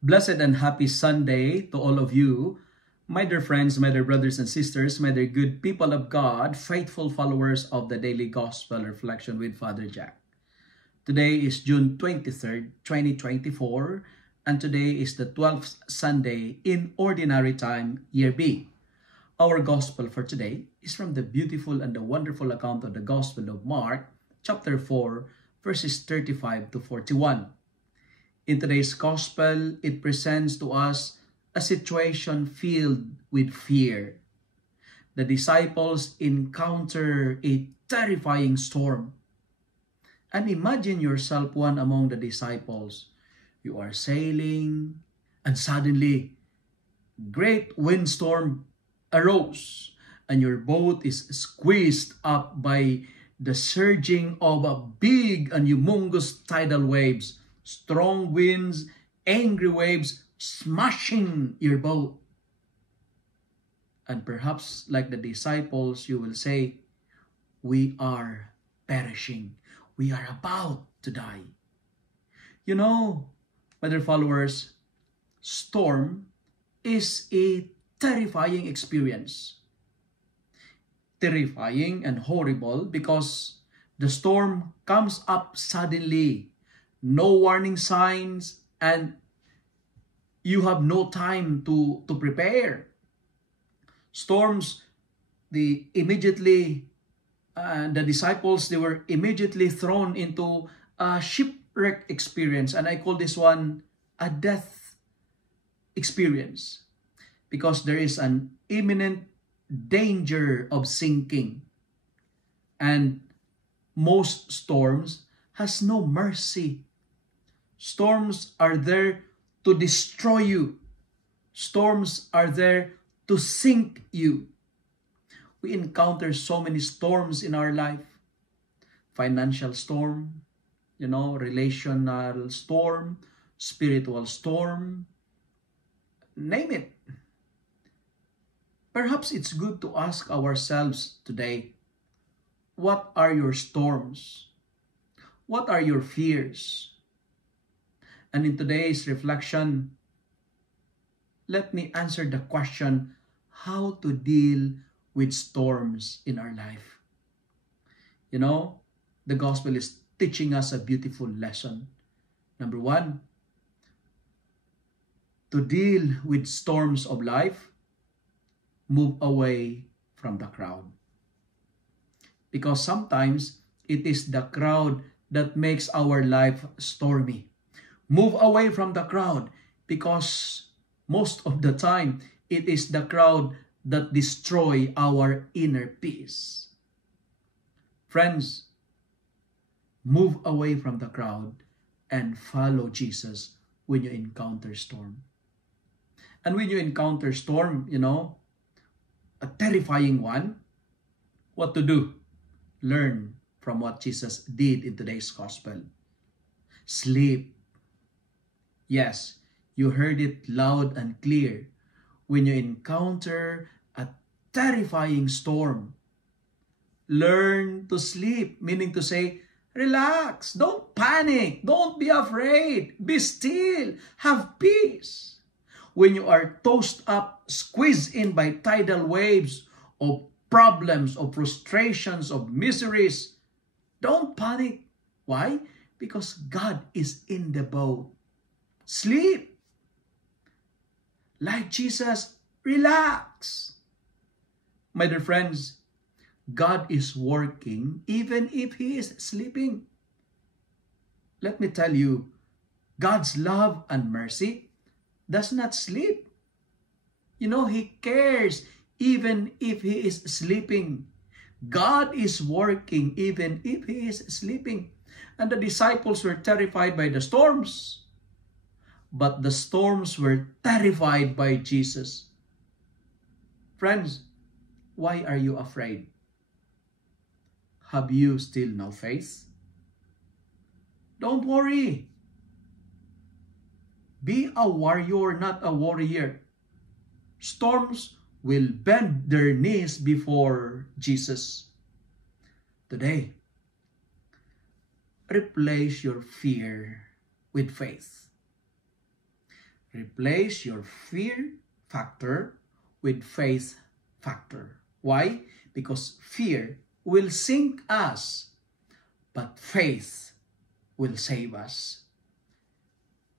Blessed and happy Sunday to all of you, my dear friends, my dear brothers and sisters, my dear good people of God, faithful followers of the Daily Gospel Reflection with Father Jack. Today is June 23rd, 2024, and today is the 12th Sunday in Ordinary Time, Year B. Our Gospel for today is from the beautiful and the wonderful account of the Gospel of Mark, chapter 4, verses 35 to 41. In today's Gospel, it presents to us a situation filled with fear. The disciples encounter a terrifying storm. And imagine yourself one among the disciples. You are sailing, and suddenly, great windstorm arose, and your boat is squeezed up by the surging of a big and humongous tidal waves, strong winds, angry waves smashing your boat. And perhaps like the disciples, you will say, we are perishing. We are about to die. You know, my dear followers, storm is a terrifying experience. Terrifying and horrible because the storm comes up suddenly. No warning signs, and you have no time to prepare. Storms, the disciples, they were immediately thrown into a shipwreck experience, and I call this one a death experience because there is an imminent danger of sinking, and most storms has no mercy. Storms are there to destroy you. Storms are there to sink you. We encounter so many storms in our life. Financial storm, relational storm, spiritual storm, name it. Perhaps it's good to ask ourselves today, what are your storms? What are your fears? And in today's reflection, let me answer the question, how to deal with storms in our life. The gospel is teaching us a beautiful lesson. Number one, to deal with storms of life, move away from the crowd. Because sometimes it is the crowd that makes our life stormy. Move away from the crowd because most of the time it is the crowd that destroy our inner peace. Friends, move away from the crowd and follow Jesus when you encounter storm. And when you encounter storm, a terrifying one, what to do? Learn from what Jesus did in today's gospel. Sleep. Yes, you heard it loud and clear. When you encounter a terrifying storm, learn to sleep, meaning to say, relax, don't panic, don't be afraid, be still, have peace. When you are tossed up, squeezed in by tidal waves of problems, of frustrations, of miseries, don't panic. Why? Because God is in the boat. Sleep. Like Jesus, relax. My dear friends, God is working even if He is sleeping. Let me tell you, God's love and mercy does not sleep. He cares even if He is sleeping. God is working even if He is sleeping. And the disciples were terrified by the storms. But the storms were terrified by Jesus. Friends, why are you afraid? Have you still no faith? Don't worry. Be a warrior, not a warrior. Storms will bend their knees before Jesus. Today, replace your fear with faith. Replace your fear factor with faith factor. Why? Because fear will sink us, but faith will save us.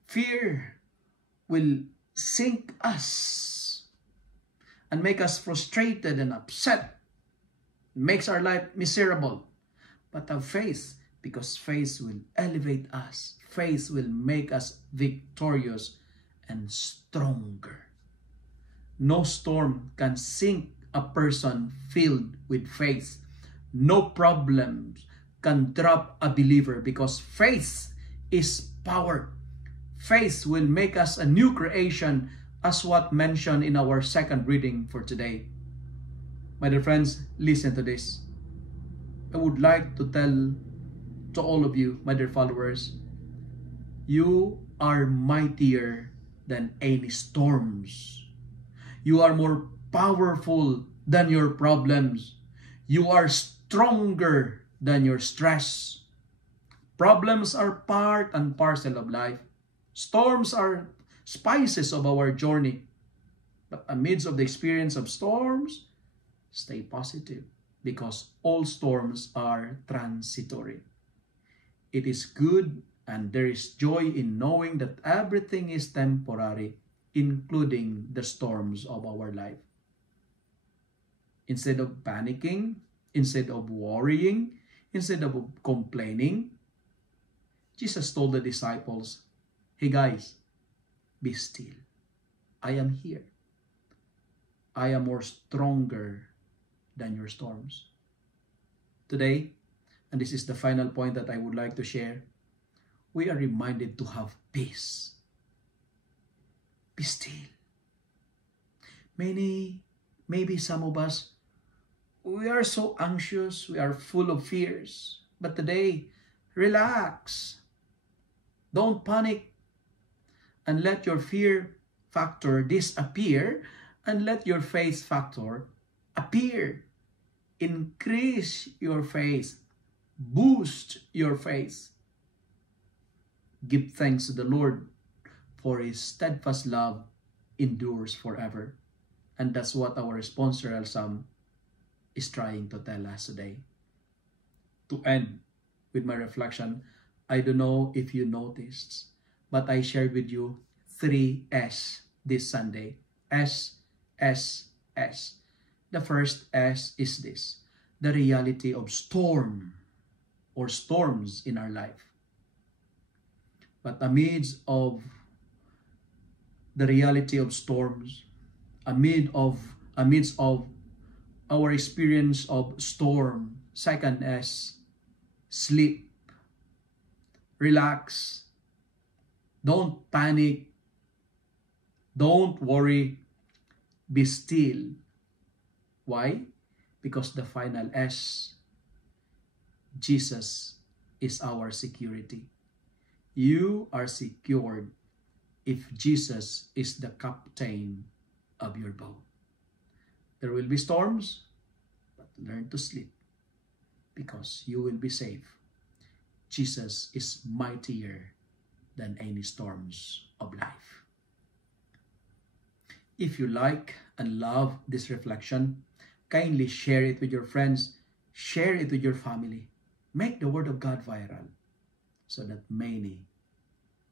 Fear will sink us and make us frustrated and upset, makes our life miserable. But have faith, because faith will elevate us. Faith will make us victorious and stronger. No storm can sink a person filled with faith. No problems can drop a believer, because faith is power. Faith will make us a new creation, as what mentioned in our second reading for today. My dear friends, listen to this. I would like to tell to all of you, my dear followers, you are mightier than any storms. You are more powerful than your problems. You are stronger than your stress. Problems are part and parcel of life. Storms are spices of our journey. But amidst of the experience of storms, stay positive, because all storms are transitory. It is good, and there is joy in knowing that everything is temporary, including the storms of our life. Instead of panicking, instead of worrying, instead of complaining, Jesus told the disciples, "Hey guys, be still. I am here. I am more stronger than your storms." Today, and this is the final point that I would like to share, we are reminded to have peace. Be still. Maybe some of us, we are so anxious, we are full of fears. But today, relax. Don't panic. And let your fear factor disappear, and let your faith factor appear. Increase your faith. Boost your faith. Give thanks to the Lord, for His steadfast love endures forever. And that's what our responsorial psalm is trying to tell us today. To end with my reflection, I don't know if you noticed, but I shared with you 3 S this Sunday. S, S, S. The first S is this: the reality of storm or storms in our life. But amidst of the reality of storms, amidst of our experience of storm, second S, sleep. Relax. Don't panic. Don't worry. Be still. Why? Because the final S, Jesus is our security. You are secured if Jesus is the captain of your boat. There will be storms, but learn to sleep, because you will be safe. Jesus is mightier than any storms of life. If you like and love this reflection, kindly share it with your friends, share it with your family. Make the Word of God viral so that many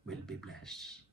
will be blessed.